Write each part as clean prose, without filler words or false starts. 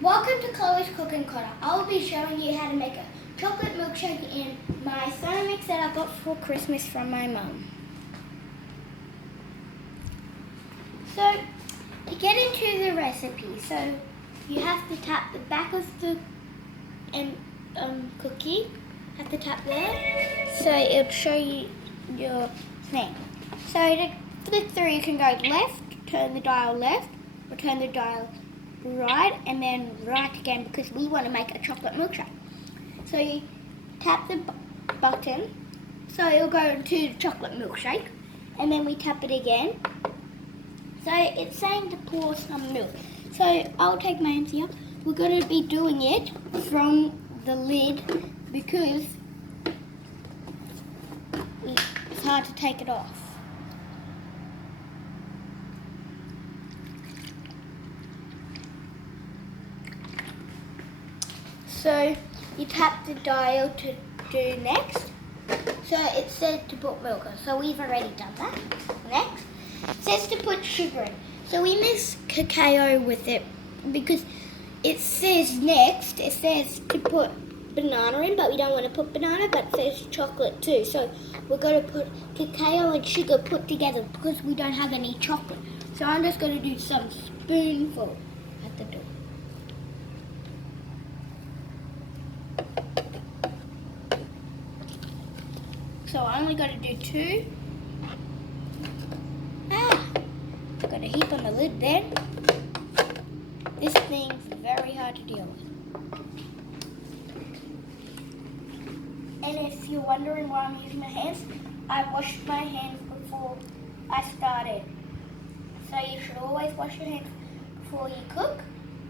Welcome to Chloe's Cooking Corner. I'll be showing you how to make a chocolate milkshake in my Thermomix that I got for Christmas from my mum. So, to get into the recipe, so you have to tap the back of the cookie. Have to tap there, so it'll show you your thing. So to flip through, you can go left, turn the dial left, or turn the dial right, and then right again because we want to make a chocolate milkshake. So you tap the button, so it'll go to the chocolate milkshake, and then we tap it again. So it's saying to pour some milk. So I'll take my hands here. We're going to be doing it from the lid because it's hard to take it off. So you tap the dial to do next. So it says to put milk on. So we've already done that. Next, it says to put sugar in. So we mix cacao with it because it says next, it says to put banana in, but we don't want to put banana, but it says chocolate too. So we're going to put cacao and sugar put together because we don't have any chocolate. So I'm just going to do some spoonful at the door. So I'm only going to do 2. I've got a heap on the lid then. This thing's very hard to deal with. And if you're wondering why I'm using my hands, I washed my hands before I started. So you should always wash your hands before you cook,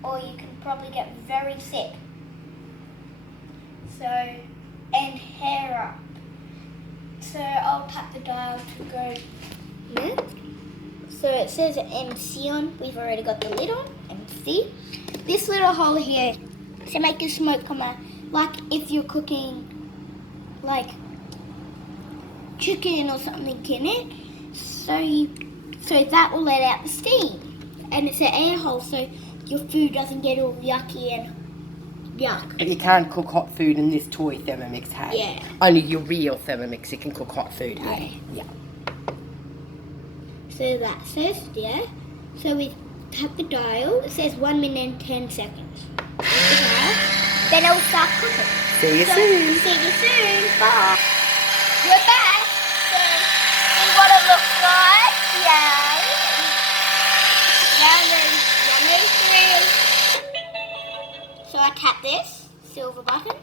or you can probably get very sick. So, and hair up. So I'll tap the dial to go next. So it says MC on. We've already got the lid on. MC. This little hole here to make the smoke come out. Like if you're cooking like chicken or something in it. So that will let out the steam. And it's an air hole so your food doesn't get all yucky and yuck. But you can't cook hot food in this toy Thermomix, hey? Yeah. Only your real Thermomix you can cook hot food, hey? Yeah. So that says, yeah. So we tap the dial. It says 1 minute and 10 seconds. Then it will start cooking. See you soon. See you soon. Bye. We're back. So see what it looks like. Yeah. Yummy. So I tap this silver button,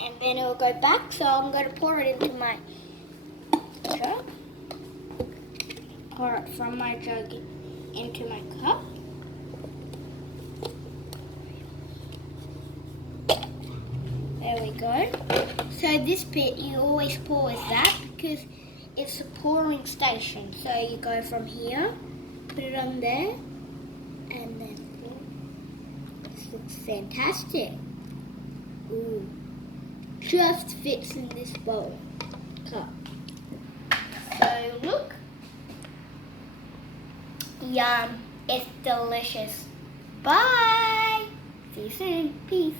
and then it will go back. So I'm going to pour it into my jug. Pour it from my jug into my cup. There we go. So this bit you always pour with that because it's a pouring station. So you go from here, put it on there, and then pour. This looks fantastic. Ooh. Just fits in this bowl cup. So look. Yum. It's delicious. Bye. See you soon. Peace.